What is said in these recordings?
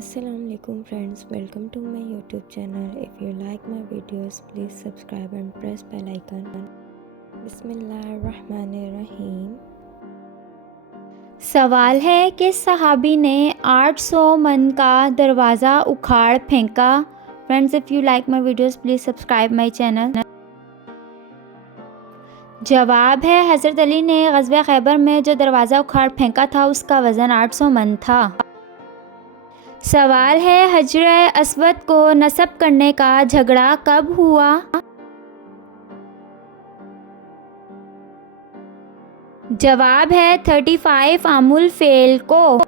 Assalamualaikum friends, welcome to my YouTube channel. If you like my videos, please subscribe and press bell icon. बिस्मिल्लाहिर्रहमानिर्रहीम। सवाल है कि सहाबी ने 800 मन का दरवाज़ा उखाड़ फेंका। Friends, if you like my videos please subscribe my channel. जवाब है हज़रत अली ने ग़ज़वा खैबर में जो दरवाज़ा उखाड़ फेंका था उसका वज़न 800 मन था। सवाल है हजर अस्वद को नस्ब करने का झगड़ा कब हुआ? जवाब है 35 आमुल फेल को।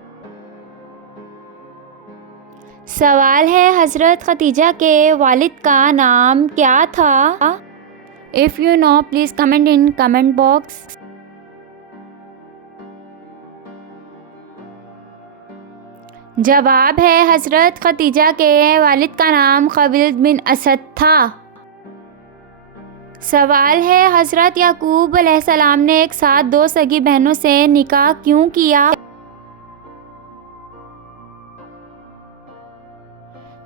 सवाल है हज़रत खदीजा के वालिद का नाम क्या था? If you know please comment in comment box. जवाब है हज़रत खदीजा के वालिद का नाम खवीलद बिन असद था। सवाल है हज़रत याकूब अलैहिस्सलाम ने एक साथ 2 सगी बहनों से निकाह क्यों किया?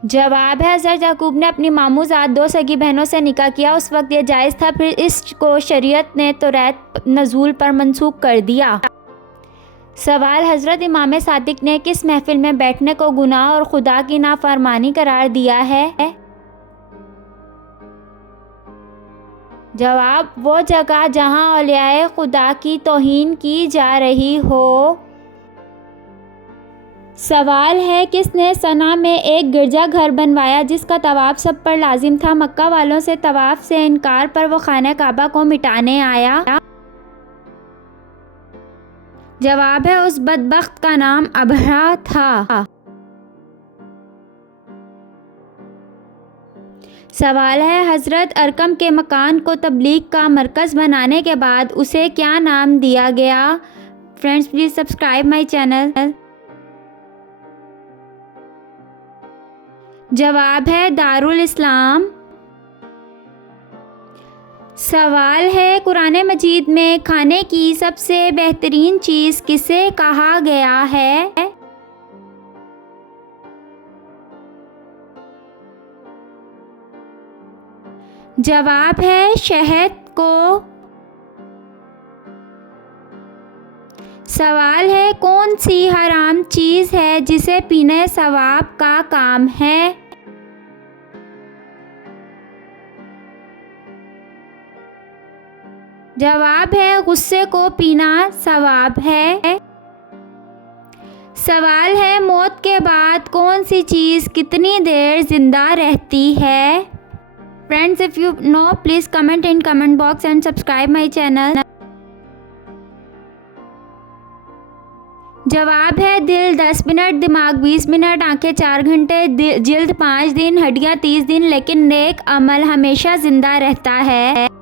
जवाब है हज़रत याकूब ने अपनी मामूज़ात 2 सगी बहनों से निकाह किया, उस वक्त यह जायज़ था, फिर इसको शरीयत ने तौरात नज़ूल पर मनसूख कर दिया। सवाल हज़रत इमाम सादिक ने किस महफिल में बैठने को गुनाह और खुदा की नाफरमानी करार दिया है? जवाब वो जगह जहां औलियाए खुदा की तौहीन की जा रही हो। सवाल है किसने सना में एक गिरजा घर बनवाया जिसका तवाफ सब पर लाजिम था? मक्का वालों से तवाफ से इनकार पर वो खाना काबा को मिटाने आया। जवाब है उस बदबख्त का नाम अबरा था। सवाल है हज़रत अरकम के मकान को तबलीग का मरकज़ बनाने के बाद उसे क्या नाम दिया गया? Friends please subscribe my channel. जवाब है दारुल इस्लाम। सवाल है कुरान मजीद में खाने की सबसे बेहतरीन चीज़ किसे कहा गया है? जवाब है शहद को। सवाल है कौन सी हराम चीज़ है जिसे पीने सवाब का काम है? जवाब है गुस्से को पीना सवाब है। सवाल है मौत के बाद कौन सी चीज़ कितनी देर जिंदा रहती है? Friends, if you know please comment in comment box and subscribe my channel. जवाब है दिल 10 मिनट, दिमाग 20 मिनट, आंखें 4 घंटे, जिल्द 5 दिन, हड्डियाँ 30 दिन, लेकिन नेक अमल हमेशा ज़िंदा रहता है।